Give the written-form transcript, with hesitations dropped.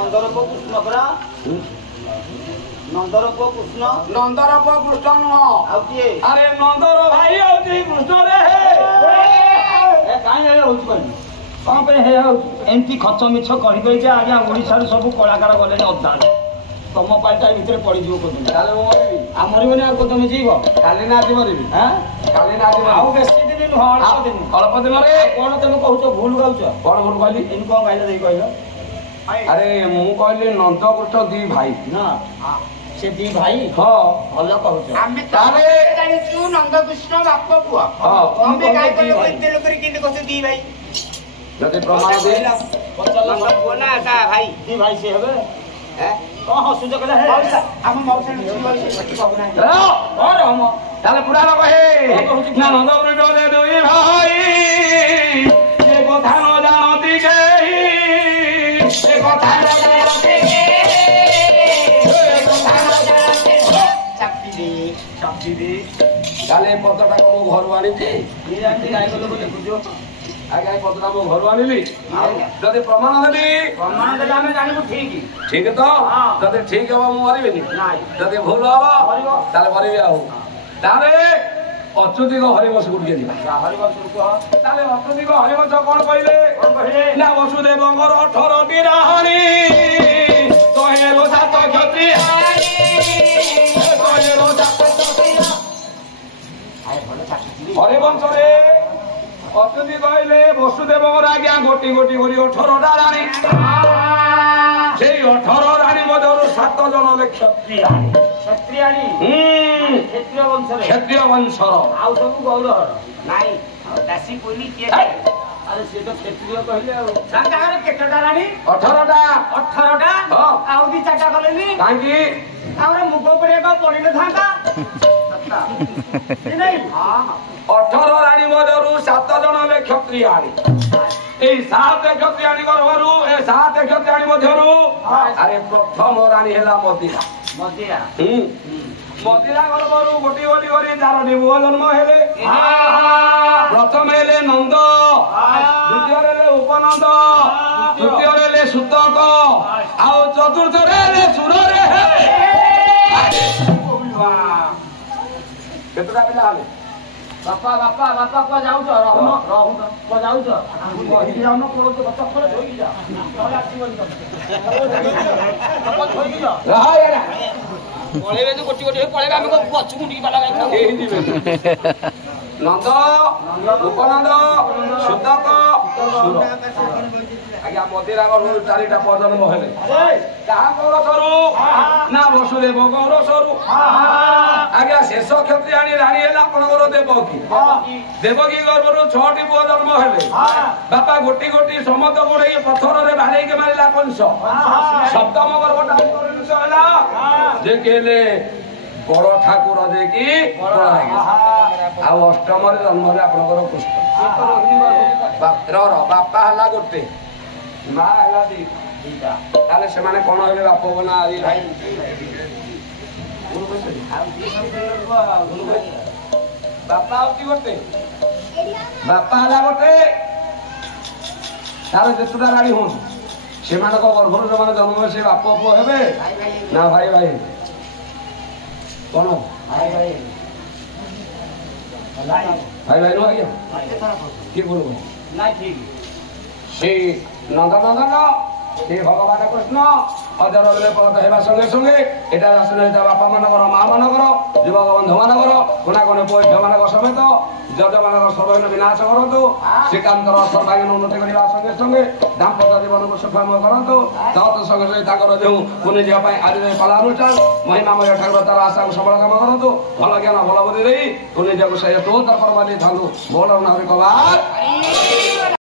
another पुओ कृष्ण परा another पुओ कृष्ण नंदर पुओ कृष्ण नुह आउ किए अरे नंदर भाई होती कृष्ण रे ए काई हे होत कोनी कौन पे हे एंती खच मिछ कहि कहि जे आज्ञा ओडिसा रो सब कलाकार गले अद्दार तम पाटा भितर पड़ी जीव कोन काले मो मरिबी आ मरिबनी आ कोन जीव काली ना जी मरिबी हां काली ना जी आउ बेसी दिन नु अल्प दिन रे कोन तमे कहउछ भूल गाउछ कोन भूल कहली इन को गाइले देई कहलो अरे मु कहली नंद कृष्ण दी भाई ना से दी भाई हां भलो कहउछ आमे तारे जानिछु नंद कृष्ण बाप पुआ हां तमे गाय को इते लोकरी किंद कहते दी भाई जदि प्रमाण दे पचल नंद पुआ ना का भाई दी भाई से हेबे हैं कौन हसुज कला है हम मौसा कहना और हम ताले पुराण कहे ना नंद कृष्ण दे दुई भाई से कथा न जानती केही से कथा न जानती चापी दे काले पत्रटा को घर आनी थी ये जानती गाय को लोग देखुजो आगे पत्रटा को घर आनिली जदि प्रमाण देबी प्रमाण दे हमें जानिबो ठीक ठीक तो जदि ठीक हो मु मरिबिनी नाही जदि भूल हो ताले मरिबी आउ तारे अच्युति को हरिवंश गुड के दिबा हरिवंश को ताले अच्युति को हरिवंश कोन कहले ना वसुदेवंकर 18 टी राहणी तोहे रो सात क्षत्रिय तोहे रो सात क्षत्रिय हरिवंश रे अच्युति कहले वसुदेवंकर आज्ञा गोटी गोटी गोटी 18 टा राणी से 18 राणी मधुर 7 जन क्षत्रिय क्षत्रियाणी क्षत्रिय वंश रे क्षत्रिय वंशर आउ सब गौरहर नाही दासी बोली के अरे से तो क्षत्रिय कहले संतार केटटा रानी 18 टा 18 टा हां आउ दी चाटा करलेनी कांगी हमरे मुख पड़े का पड़ी न थाका नहीं हां 18 राणी मधुर 7 जन क्षत्रियाणी ए 7 क्षत्रियाणी गर्भरु ए 7 क्षत्रियाणी मधुर अरे प्रथम राणी हेला मदिरा मदिरा मदिरा गर्भरु गोटी गोटी करी 4टी पुओ जन्म हेले प्रथम हेले नंद द्वितीय हेले उपनंद तृतीय हेले सुतक आउ चतुर्थ हेले सुररे केतटा पिला हले बापा बापा बापा को जाऊ तो रहू रहू को जाऊ तो कहि जाऊ न कोलो तो बच्चा खोले होई जा तोले आसीबन तो होई जा रहा यार पळेबे तो गोटी गोटी पळेबे हम को गछ गुंडी बाला गाई केही दिबे नंद उपनंद सुतक सुर आज्ञा मदिरा गर्भरु 4टा पुओ जन्म हेले कहा गौर सरू ना वसुदेव गौर सरू आज्ञा शेष क्षत्रियाणी राणी हेला आपनकर देवकी देवकी गर्भरु 6टी पुओ जन्म हेले बापा गोटी गोटी समत गोड़े पत्थर रे भाले के मारिला कंस सप्तम गर्भटा हेला जे केले बड़ ठाकुर जे की आ अष्टम रे जन्म हेला आपनकर कृष्ण बापा हला गोटे मा हला दी ताले से माने कोन हेबे बाप बना आदि भाई बापा होती गोटे बापा हला गोटे तार जेतुटा गाड़ी हो से माने को गर्भरु जे माने जन्म से बाप पुओ हेबे ना भाई भाई कोन भाई भाई भाई भाई नो आज्ञा की बोलबो नहीं ठीक श्री नंदनंदन श्री भगवान कृष्ण अजर बेले पलत हेबा संगे संगे एटा राष्ट्र बापा मानकर माँ मानकर युवक बंधु मानकर कोना कोने पुओ मान समेत जज मान सर्वहीन विनाश करूँ श्रीकांतर सर्वांगीन उन्नति करने संगे संगे दाम्पत्य जीवन को सुखमय करूँ तत् संगे संगे जो पुण्य जावाई आज कलानुष्ठान महिमामय ठाकुर तार आशा को सबल काम करूँ भल ज्ञान भल बुद्धि पुण्य को सही तो तरफ था बोल नागरिक